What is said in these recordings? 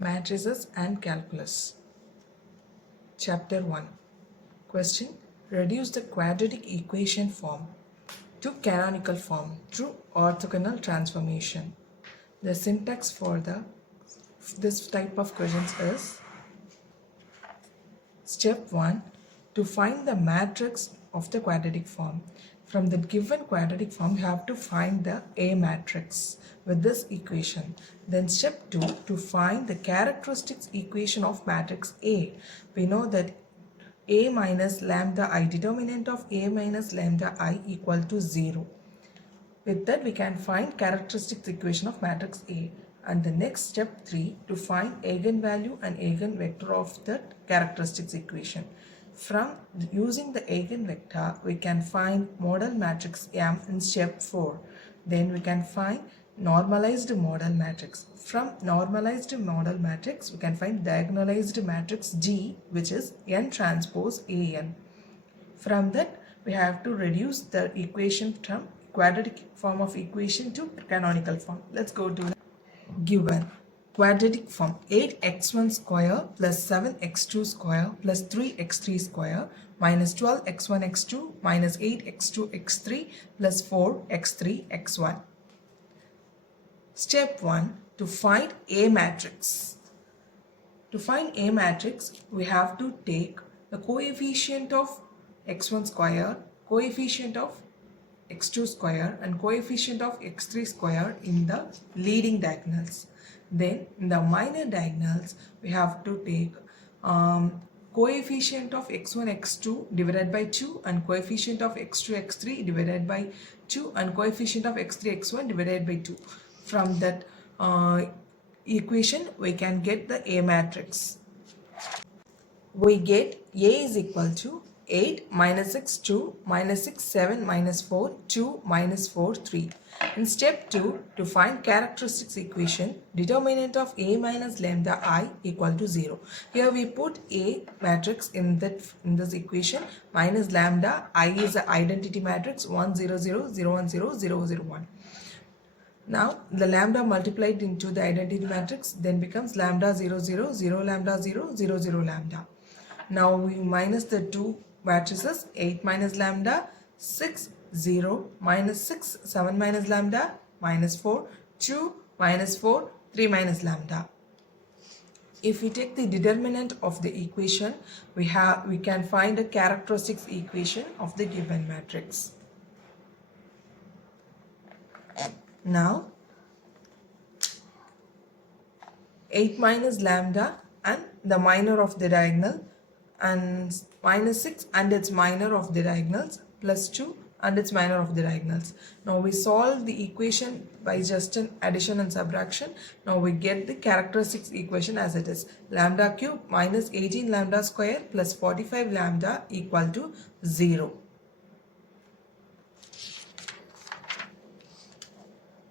Matrices and Calculus. Chapter 1. Question. Reduce the quadratic equation form to canonical form through orthogonal transformation. The syntax for this type of questions is: Step 1. To find the matrix of the quadratic form. From the given quadratic form, you have to find the A matrix with this equation. Then step 2. To find the characteristics equation of matrix A. We know that A minus lambda I, determinant of A minus lambda I equal to 0. With that, we can find characteristics equation of matrix A. And the next step 3, to find eigenvalue and eigenvector of that characteristics equation. From using the eigenvector, we can find model matrix M in step 4. Then we can find normalized model matrix. From normalized model matrix, we can find diagonalized matrix G, which is N transpose AN. From that, we have to reduce the equation from quadratic form of equation to canonical form. Let's go to the given quadratic form. 8x1 square plus 7x2 square plus 3x3 square minus 12x1 x2 minus 8x2 x3 plus 4x3 x1. Step 1. To find A matrix. To find A matrix, we have to take the coefficient of x1 square, coefficient of x2 square and coefficient of x3 square in the leading diagonals. Then in the minor diagonals, we have to take coefficient of x1 x2 divided by 2 and coefficient of x2 x3 divided by 2 and coefficient of x3 x1 divided by 2. From that equation, we can get the A matrix. We get A is equal to 8 minus 6 2 minus 6 7 minus 4 2 minus 4 3. In step 2, to find characteristics equation, determinant of A minus lambda I equal to 0. Here we put A matrix in this equation. Minus lambda I is an identity matrix 1 0 0 0 1 0 0 0 1. Now the lambda multiplied into the identity matrix then becomes lambda 0 0 0 lambda 0 0 0 lambda. Now we minus the two matrices, 8 minus lambda, 6 0 minus 6 7 minus lambda minus 4 2 minus 4 3 minus lambda. If we take the determinant of the equation, we can find a characteristics equation of the given matrix. Now 8 minus lambda and the minor of the diagonal and minus 6 and its minor of the diagonals plus 2 and its minor of the diagonals. Now we solve the equation by just an addition and subtraction. Now we get the characteristics equation as it is: lambda cube minus 18 lambda square plus 45 lambda equal to 0.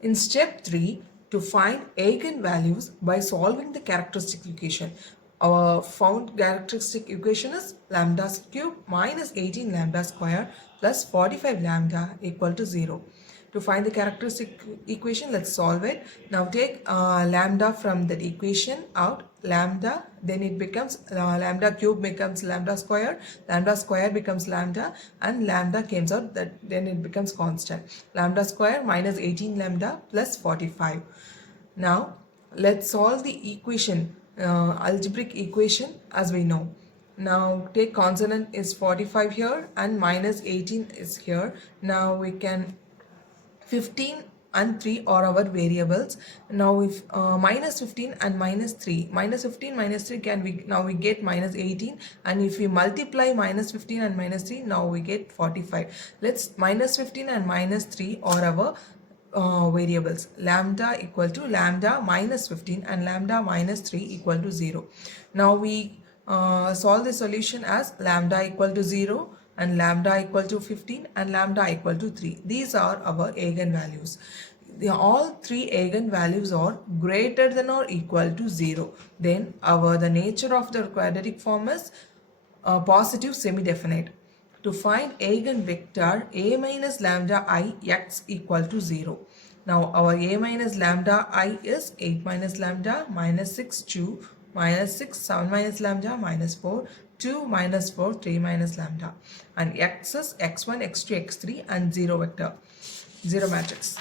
In step 3, to find eigenvalues by solving the characteristic equation. Our found characteristic equation is lambda cube minus 18 lambda square plus 45 lambda equal to 0. To find the characteristic equation, let's solve it. Now take lambda from that equation out, lambda, then it becomes lambda cube becomes lambda square becomes lambda, and lambda comes out, that then it becomes constant. Lambda square minus 18 lambda plus 45. Now let's solve the equation, algebraic equation as we know. Now take consonant is 45 here and minus 18 is here. Now we can 15 and 3 are our variables. Now if minus 15 and minus 3, minus 15 minus 3 now we get minus 18, and if we multiply minus 15 and minus 3, now we get 45. Let's minus 15 and minus 3 are our variables. Lambda equal to lambda minus 15 and lambda minus 3 equal to 0. Now we solve the solution as lambda equal to 0 and lambda equal to 15 and lambda equal to 3. These are our eigenvalues. All three eigenvalues are greater than or equal to 0. Then the nature of the quadratic form is positive semi-definite. To find eigenvector A minus lambda I x equal to 0. Now our a minus lambda I is 8 minus lambda minus 6 2 minus 6 7 minus lambda minus 4 2 minus 4 3 minus lambda, and x is x1 x2 x3 and 0 vector 0 matrix.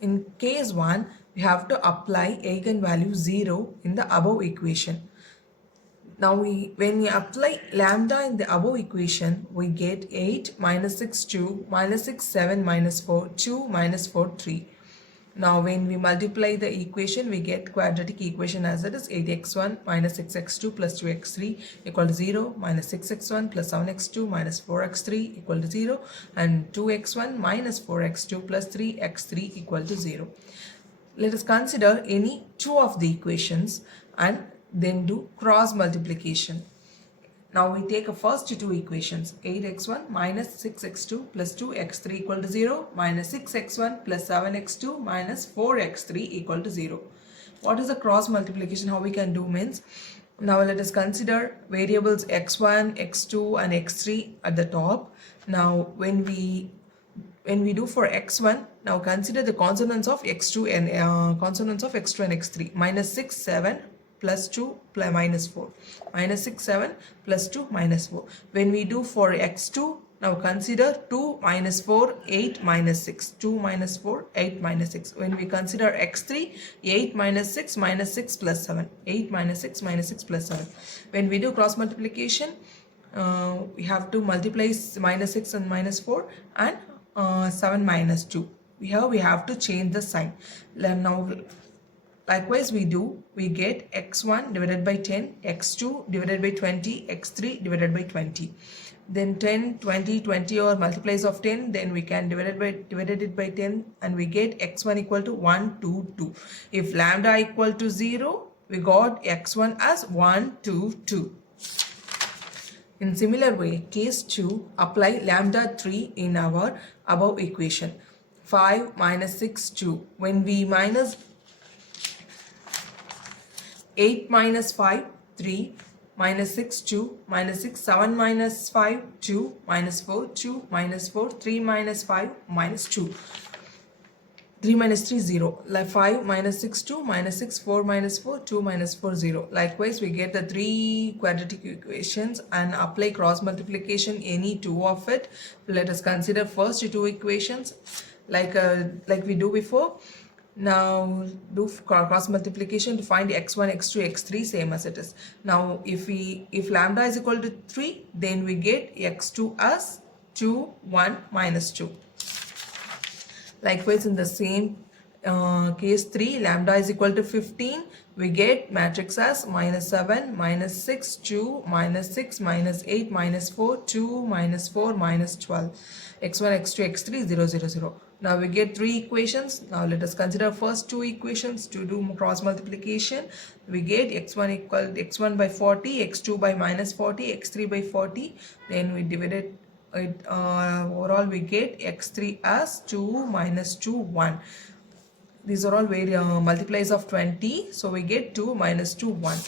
In case 1, we have to apply eigenvalue 0 in the above equation. Now when we apply lambda in the above equation, we get 8 minus 6 2 minus 6 7 minus 4 2 minus 4 3. Now when we multiply the equation, we get quadratic equation as it is 8x1 minus 6x2 plus 2x3 equal to 0, minus 6x1 plus 7x2 minus 4x3 equal to 0, and 2x1 minus 4x2 plus 3x3 equal to 0. Let us consider any two of the equations and then do cross multiplication. Now we take a first two equations, 8x1 minus 6x2 plus 2x3 equal to 0, minus 6x1 plus 7x2 minus 4x3 equal to 0. What is the cross multiplication? How we can do means, now let us consider variables x1, x2 and x3 at the top. Now when we do for x1, now consider the consonants of x2 and x3, minus 6 7 plus 2 plus minus 4, minus 6 7 plus 2 minus 4. When we do for x2, now consider 2 minus 4 8 minus 6, 2 minus 4 8 minus 6. When we consider x3, 8 minus 6 plus 7, 8 minus 6 plus 7. When we do cross multiplication, we have to multiply minus 6 and minus 4 and 7 minus 2. Here we have to change the sign. Now likewise we get x1 divided by 10, x2 divided by 20, x3 divided by 20. Then 10, 20, 20 or multiplies of 10, then we can divide it by 10 and we get x1 equal to 1, 2, 2. If lambda equal to 0, we got x1 as 1, 2, 2. In similar way, case 2, apply lambda 3 in our above equation. 5 minus 6, 2. When we minus 8 minus 5, 3, minus 6, 2, minus 6, 7 minus 5, 2, minus 4, 2, minus 4, 3 minus 5, minus 2. 3 minus 3, 0. Like 5 minus 6, 2, minus 6, 4 minus 4, 2 minus 4, 0. Likewise, we get the three quadratic equations and apply cross multiplication, any two of it. Let us consider first two equations like we do before. Now do cross multiplication to find x1, x2, x3 same as it is. Now if lambda is equal to 3, then we get x2 as 2, 1 minus 2. Likewise in the same case 3, lambda is equal to 15, we get matrix as minus 7, minus 6, 2, minus 6, minus 8, minus 4, 2, minus 4, minus 12. x1, x2, x3, 0, 0, 0. Now we get three equations. Now let us consider first two equations to do cross multiplication. We get x1 equal x1 by 40, x2 by minus 40, x3 by 40. Then we divide it, overall we get x3 as 2 minus 2, 1. These are all multiplies of 20. So we get 2 minus 2, 1.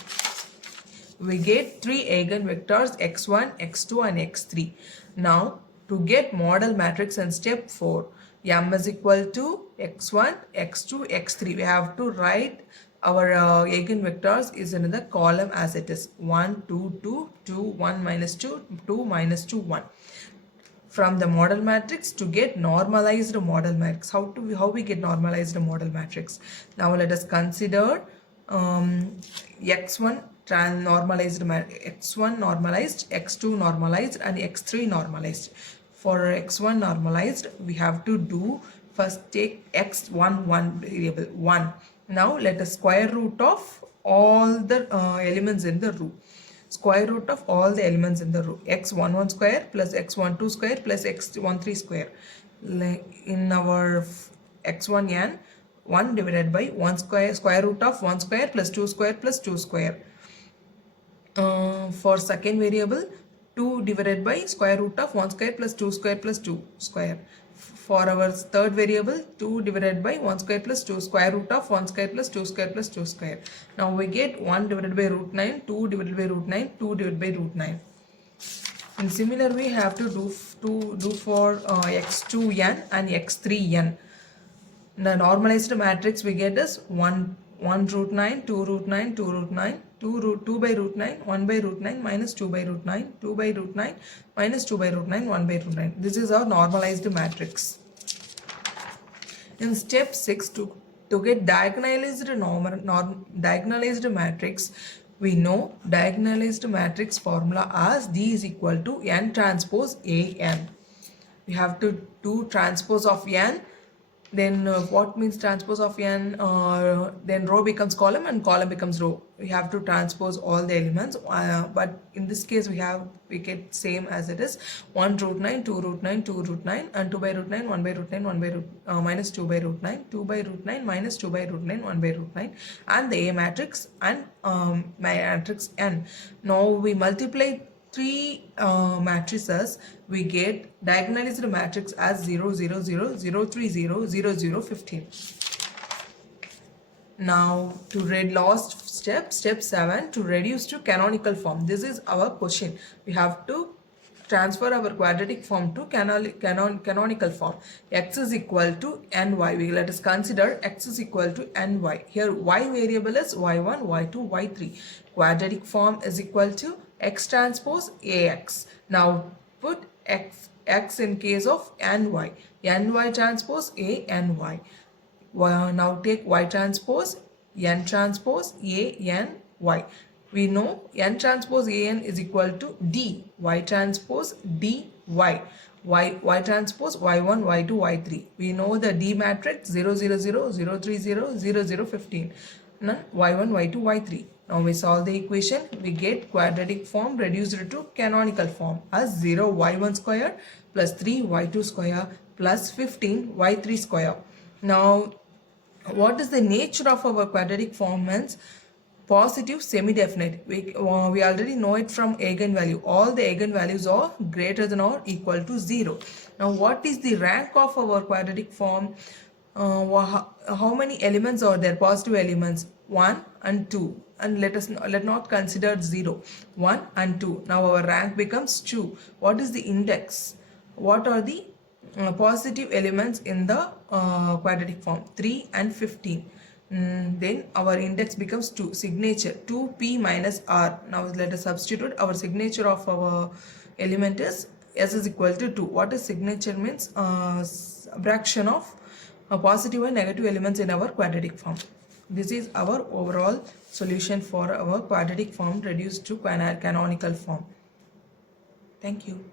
We get three eigenvectors x1, x2 and x3. Now to get model matrix in step 4, m is equal to x1, x2, x3. We have to write our eigenvectors is in the column as it is 1, 2, 2, 2, 1 minus 2, 2 minus 2, 1. From the model matrix to get normalized model matrix. How we get normalized model matrix? Now let us consider x1 normalized, x1 normalized, x2 normalized and x3 normalized. For x1 normalized, we have to do first take x1 variable 1. Now let us square root of all the elements in the row. Square root of all the elements in the row. x11 square plus x12 square plus x13 square. In our x1n, 1 divided by 1 square, square root of 1 square plus 2 square plus 2 square. For second variable, 2 divided by square root of 1 square plus 2 square plus 2 square. For our third variable, 2 divided by 1 square plus 2 square root of 1 square plus 2 square plus 2 square. Now we get 1 divided by root 9, 2 divided by root 9, 2 divided by root 9. In similar way, we have to do for x2n and x3n. The normalized matrix we get is 1 root 9, 2 root 9, 2 root 9, 2 by root 9, 1 by root 9, minus 2 by root 9, 2 by root 9, minus 2 by root 9, 1 by root 9. This is our normalized matrix. In step 6, to get diagonalized diagonalized matrix, we know diagonalized matrix formula as D is equal to n transpose AN. We have to do transpose of n. Then what means transpose of n? Then row becomes column and column becomes row. We have to transpose all the elements, but in this case we get same as it is 1 root 9, 2 root 9, 2 root 9, and 2 by root 9, 1 by root 9, 1 by root minus 2 by root 9, 2 by root 9, minus 2 by root 9, 1 by root 9, and the A matrix and matrix n. Now we multiply three matrices, we get diagonalized matrix as 0, 0, 0, 0, 3, 0, 0, 0, 15. Now to read last step, step 7, to reduce to canonical form. This is our question. We have to transfer our quadratic form to canonical form. X is equal to ny. Let us consider x is equal to ny. Here y variable is y1, y2, y3. Quadratic form is equal to x transpose ax. Now put x in case of ny. Ny transpose a ny. Now take y transpose n transpose a n y. We know n transpose an is equal to d y transpose d y. Y transpose y1, y2, y3. We know the D matrix 0, 0, 0, 0, 3, 0, 0, 0, 15. None y1, y2, y3. Now we solve the equation. We get quadratic form reduced to canonical form as 0 y1 square plus 3 y2 square plus 15 y3 square. Now what is the nature of our quadratic form? Means positive semi-definite. We already know it from eigenvalue. All the eigenvalues are greater than or equal to 0. Now what is the rank of our quadratic form? How many elements are there? Positive elements 1 and 2, and let not consider 0. 1 and 2. Now our rank becomes 2. What is the index? What are the positive elements in the quadratic form? 3 and 15. Then our index becomes 2. Signature 2p minus r. Now let us substitute. Our signature of our element is s is equal to 2. What is signature? Means subtraction of positive and negative elements in our quadratic form. This is our overall solution for our quadratic form reduced to canonical form. Thank you.